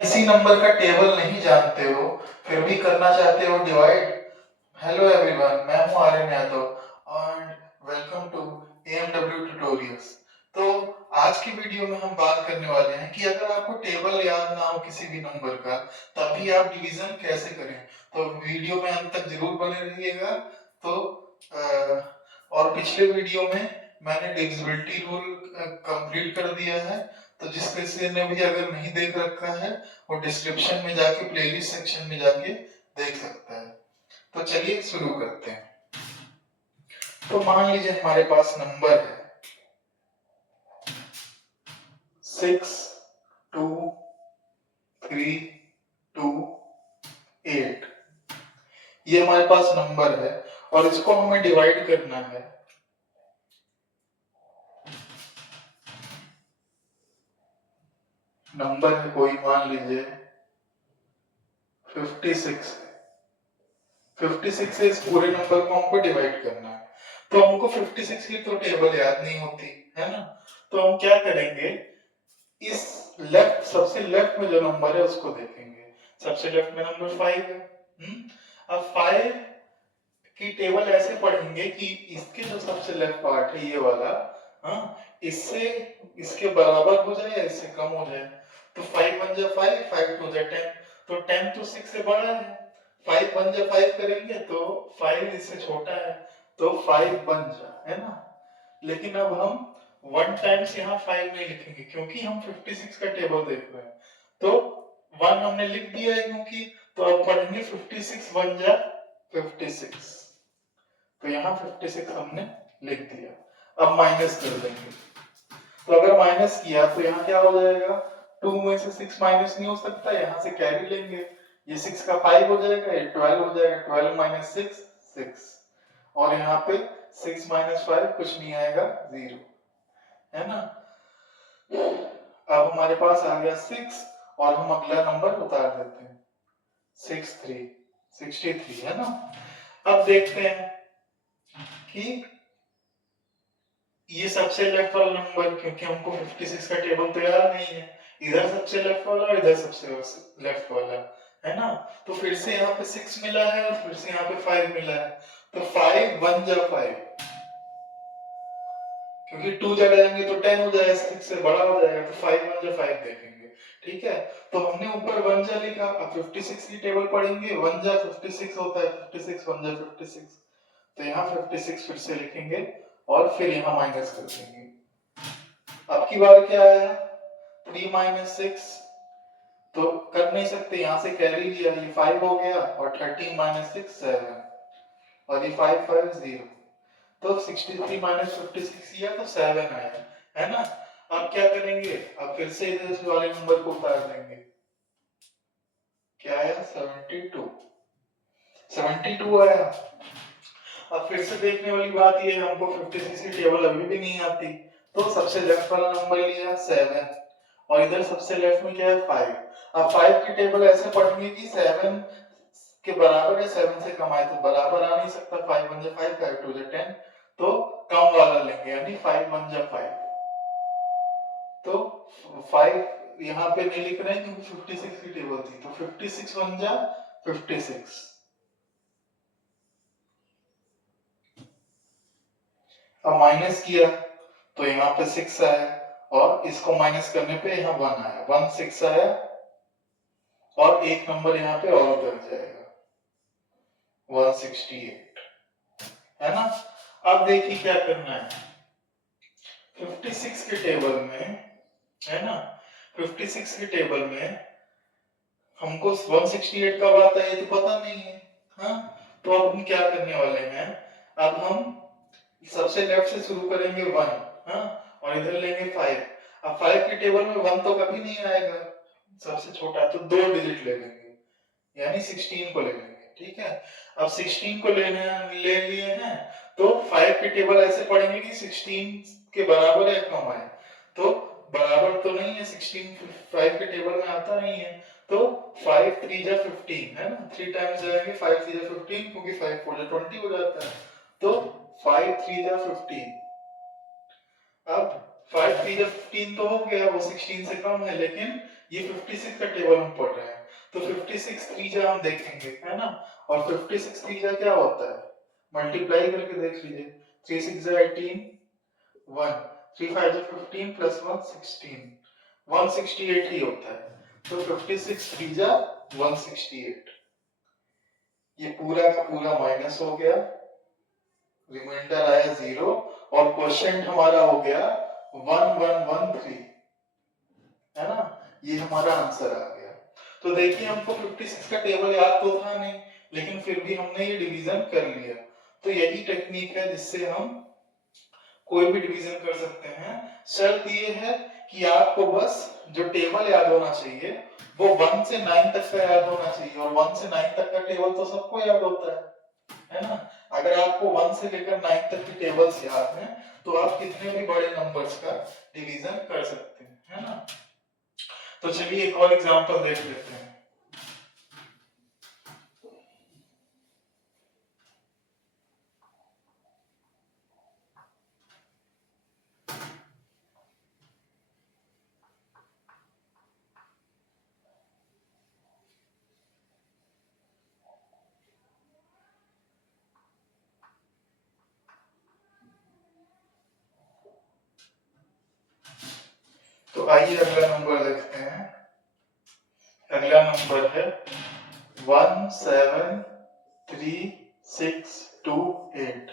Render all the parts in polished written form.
किसी नंबर का टेबल नहीं जानते हो फिर भी करना चाहते हो डिवाइड। हेलो एवरीवन, मैं हूं Aryan Yadav and welcome to AMW tutorials. तो आज की वीडियो में हम बात करने वाले हैं कि अगर आपको टेबल याद ना हो किसी भी नंबर का तब भी आप डिवीजन कैसे करें। तो वीडियो में अंत तक जरूर बने रहिएगा। तो और पिछले वीडियो में मैंने डिविजिबिलिटी रूल कंप्लीट कर दिया है। तो जिस किसी ने भी अगर नहीं देख रखा है वो डिस्क्रिप्शन में जाके प्लेलिस्ट सेक्शन में जाके देख सकता है। तो चलिए शुरू करते हैं। तो मान लीजिए हमारे पास नंबर है 6, 2, 3, 2, 8। ये हमारे पास नंबर है और इसको हमें डिवाइड करना है। नंबर है कोई, मान लीजिए 56। 56 से इस पूरे नंबर को हमको डिवाइड करना है। तो हमको 56 की तो टेबल याद नहीं होती है ना। तो हम क्या करेंगे, इस सबसे लेफ्ट में जो नंबर है उसको देखेंगे। सबसे लेफ्ट में नंबर 5 है। अब 5 की टेबल ऐसे पढ़ेंगे कि इसके जो सबसे लेफ्ट पार्ट है ये वाला, हाँ, इससे इसके बराबर हो जाए या इससे कम हो जाए। तो 5 1 जा 5, 5 2 जा 10। तो 10 तो 6 से बड़ा है। 5 1 जा 5 करेंगे तो 5 इससे छोटा है, तो 5 बन जा, है ना। लेकिन अब हम 1 टाइम्स यहाँ 5 नहीं लिखेंगे क्योंकि हम 56 का टेबल देख रहे हैं। तो 1 हमने लिख दिया है क्योंकि, तो अब पढ़ेंगे 56 1 जा 56। तो यहाँ 56 हमने लिख दिया। अब माइनस कर देंगे। तो अगर माइनस किया तो यहाँ क्या हो जाएगा, 2 में से 6 माइनस नहीं हो सकता, यहाँ से कैरी लेंगे। ये 6 का 5 हो जाएगा, ये 12 हो जाएगा। 12 माइनस 6 6। और यहाँ पे 6 माइनस 5 कुछ नहीं आएगा, 0, है ना। अब हमारे पास आ गया 6 और हम अगला नंबर उतार देते हैं। 6 3 63, है ना। अब देखते हैं कि ये सबसे लेफ्ट वाला नंबर, क्योंकि हमको 56 का टेबल तो याद नहीं है, इधर सबसे लेफ्ट वाला और इधर सबसे लेफ्ट वाला, है ना। तो फिर से यहाँ पे 6 मिला है और फिर से यहाँ पे 5 मिला है। तो 5 1 जा 5, क्योंकि 2 जब आएंगे तो 10 हो जाएगा, 6 से बड़ा हो जाएगा। तो 5 1 जा 5 देखेंगे, ठीक है। तो हमने ऊपर 1 जा लिखा, अब 56 की टेबल पढ़ेंगे। 1 जा 56 होता है, 56 1 जा 56। तो यहाँ 56 फिर से लिखेंगे और फिर यहाँ माइनस कर देंगे। अब की बार क्या आया, 3 माइनस 6। तो कर नहीं सकते, यहाँ से कैरी लिया, ये 5 हो गया और 13 माइनस 6 7, और ये 5 5 0। तो 63 माइनस 56 किया तो 7 आया, है ना। अब क्या करेंगे, अब फिर से इधर वाले नंबर को उतार देंगे। क्या आया, 72 72 आया। अब फिर से देखने वाली बात ये, हमको 56 की टेबल अभी भी नहीं आती। तो सबसे लेफ्ट वाला नंबर लिया 7 और इधर सबसे लेफ्ट में क्या है, 5। अब 5 की टेबल ऐसे पढ़ेंगे कि 7 के बराबर या 7 से कम आए, तो बराबर आ नहीं सकता। 5 1 जा 5, 5 2 जा 10। तो कम वाला लेंगे, यानी 5 1 जा 5। तो 5 यहाँ पे नहीं लिख रहे हैं क्योंकि 56 की टेबल थी। तो 56 1 जा 56। अब माइनस किया तो यहाँ पे 6 आया और इसको माइनस करने पे यहाँ 1 आया, 1 6 आया और एक नंबर यहाँ पे और उतर जाएगा, 168, है ना। अब देखिए क्या करना है, 56 के टेबल में, है ना, 56 के टेबल में हमको 168 कब आता है ये तो पता नहीं है। हाँ, तो अब हम क्या करने वाले हैं, अब हम सबसे लेफ्ट से शुरू करेंगे 1, हाँ, और इधर लेंगे 5। अब 5 की टेबल में 1 तो कभी नहीं आएगा, सबसे छोटा, तो 2 डिजिट ले लेंगे, यानी 16 को ले लेंगे, ठीक है। अब 16 को ले लिए हैं तो 5 की टेबल ऐसे पढ़ेंगे कि 16 के बराबर है कम आए। तो बराबर तो नहीं है, 16 5 के टेबल में आता नहीं है। तो 5 3 जा 15, है ना, 3 टाइम्स जाएंगे, 5 3 जा 15, क्योंकि 5 4 जा 20 हो जाता है। तो 5 3 जा 15। अब 5 3 जा 15 तो हो गया, वो 16 से कम है, लेकिन ये 56 का टेबल हम पढ़ रहे हैं, तो 56 त्रिज्या हम देखेंगे, है ना, और 56 त्रिज्या क्या होता है, मल्टीप्लाई करके देख लीजिए, 3 6 18 1, 3 5 15 प्लस 1 16, 168 ही होता है, तो 56 त्रिज्या 168, ये पूरा का पूरा माइनस हो गया, रिमाइंडर आया 0, और क्वेश्चन हमारा हो गया 1113, है ना, ये हमारा आंसर आ गया। तो देखिए हमको 56 का टेबल याद तो था नहीं, लेकिन फिर भी हमने ये डिवीजन कर लिया। तो यही टेक्निक है जिससे हम कोई भी डिवीजन कर सकते हैं। शर्त ये है कि आपको बस जो टेबल याद होना चाहिए वो 1 से 9 तक का याद होना चाहिए, और 1 से 9 तक का टेबल तो सबको याद होता है ना। अगर आपको 1 से लेकर 9 तक की टेबल्स याद हैं तो आप कितने भी बड़े नंबर्स का डिवीजन कर सकते हैं, है ना। तो चलिए एक और एग्जांपल देख लेते हैं। तो आइए अगला नंबर देखते हैं। अगला नंबर है 173 628।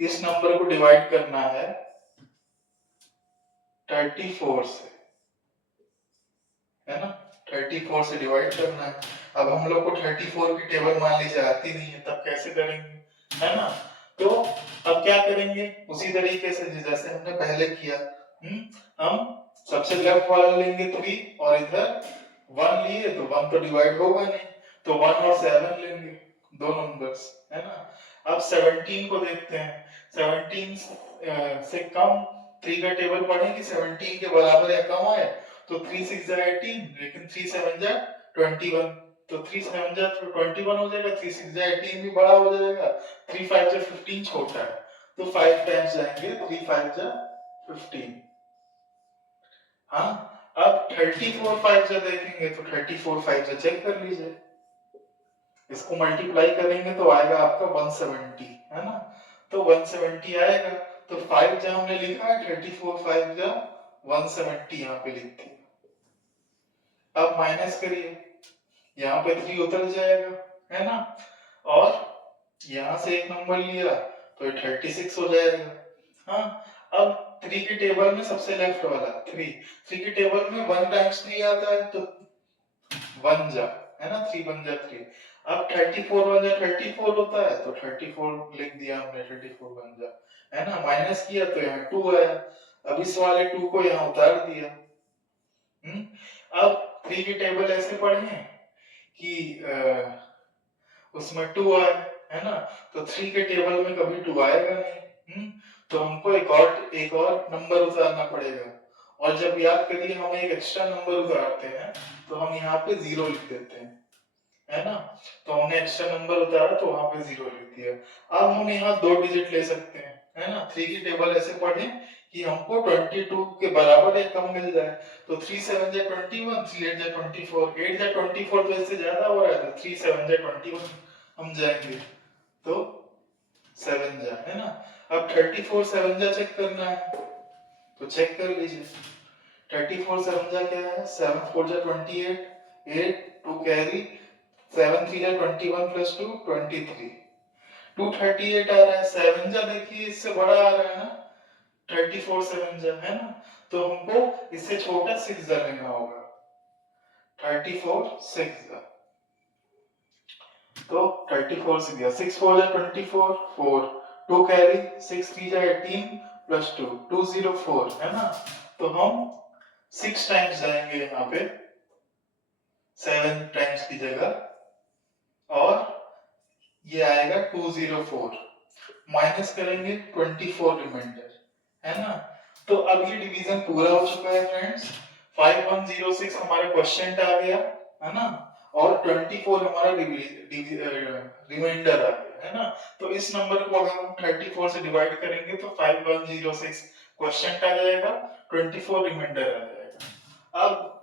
इस नंबर को डिवाइड करना है 34 से, है ना, 34 से डिवाइड करना है। अब हम लोग को 34 की टेबल मान लीजिए आती नहीं है, तब कैसे करेंगे, है ना। तो अब क्या करेंगे, उसी तरीके से जैसे हमने पहले किया। हम सबसे लेफ्ट वाला लेंगे 3, और इधर 1 लिए तो 1 तो डिवाइड होगा नहीं, तो 1 और 7 लेंगे, दो नंबर्स, है ना। अब 17 को देखते हैं। 17 से कम 3 का टेबल पढ़ें कि 17 के बराबर या कम आए, तो 3 6 जा 18, लेकिन 3 7 जा 21, तो 3 7 जा 21 हो जाएगा, 3 6 जा 18 भी बड़ा हो जाएगा, 3 5 जा 15 छोटा है, तो 5 टाइम्स जाएंगे, 3 5 जा 15। हाँ, अब 34 5 जा देखेंगे तो 34 5 जा चेक कर लीजिए, इसको मल्टीप्लाई करेंगे तो आएगा आपका 170, है ना, तो 170 आएगा। तो 5 जा हमने लिखा है, 34 5 जा 170 यहाँ पे लिख दिया। अब माइनस करिए, यहाँ पे 3 उतर जाएगा, है ना, और यहाँ से एक नंबर लिया तो 36 हो जाएगा। हाँ, अब 3 के टेबल में सबसे लेफ्ट वाला 3 के टेबल में 1 टाइम्स 3 आता है, तो 1 जा, है ना, 3 1 जा 3। अब 34 1 जा 34 होता है, तो 34 लिख दिया हमने, 34 1 जा, है ना, माइनस किया तो यहाँ 2 आया। अब इस वाले 2 को यहाँ उतार दिया। अब 3 की टेबल ऐसे पढ़े कि उसमें 2 आए, है ना, तो 3 के टेबल में कभी 2 आएगा नहीं। तो हमको एक और नंबर उतारना पड़ेगा, और जब याद करिए हम एक एक्स्ट्रा नंबर उतारते हैं तो हम यहाँ पे 0 लिख देते हैं, है ना। तो हमने एक्स्ट्रा नंबर उतारा तो वहां पे 0 लिख दिया। अब हम यहाँ 2 डिजिट ले सकते हैं, है ना। 3 की टेबल ऐसे पढ़े कि हमको 22 के बराबर या कम मिल जाए, तो 3 7 जा 21, 3 8 जा 24, 8 जा 24 तो इससे ज्यादा हो रहा है, तो 3 7 जा 21 हम जाएंगे, तो 7 जा, है ना। अब 34 7 जा चेक करना है, तो चेक कर लीजिए। 34 7 जा क्या है, 7 4 जा 28, 8 2 कैरी, 7 3 जा 21 प्लस 2 23, 238 आ रहा है। 7 जा देखिए इससे बड़ा आ रहा है ना, 34 7 जा, है ना, तो हमको इससे छोटा 6 जा लेना होगा, 34 6 जा, तो 34 से दिया, 6 4 जा 24 4 2 कैरी, 6 3 जा 18 प्लस 2 204, है ना। तो हम 6 टाइम्स जाएंगे यहाँ पे 7 टाइम्स की जगह, और ये आएगा 204, माइनस करेंगे 24 रिमाइंडर, है ना। तो अब ये डिवीजन पूरा हो चुका है फ्रेंड्स। 5106 हमारा क्वेश्चन आ गया, है ना, और 24 हमारा रिमाइंडर आ गया, है ना। तो इस नंबर को अगर हम 34 से डिवाइड करेंगे तो 5106 क्वेश्चन आ जाएगा, 24 रिमाइंडर आ जाएगा। अब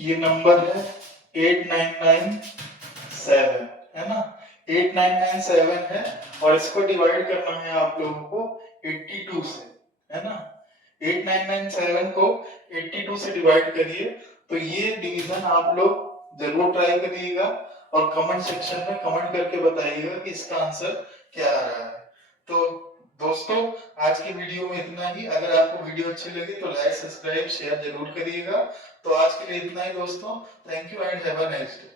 ये नंबर है 8997, है ना, 8997 है, और इसको डिवाइड करना है आप लोगों को 82 से, है ना। 8997 को 82 से डिवाइड करिए, तो ये डिवीजन आप लोग जरूर ट्राई करिएगा और कमेंट सेक्शन में कमेंट करके बताइएगा कि इसका आंसर क्या आ रहा है। तो दोस्तों, आज की वीडियो में इतना ही। अगर आपको वीडियो अच्छी लगी तो लाइक, सब्सक्राइब, शेयर जरूर करिएगा। तो आज के लिए इतना ही दोस्तों। Thank you and have a nice day.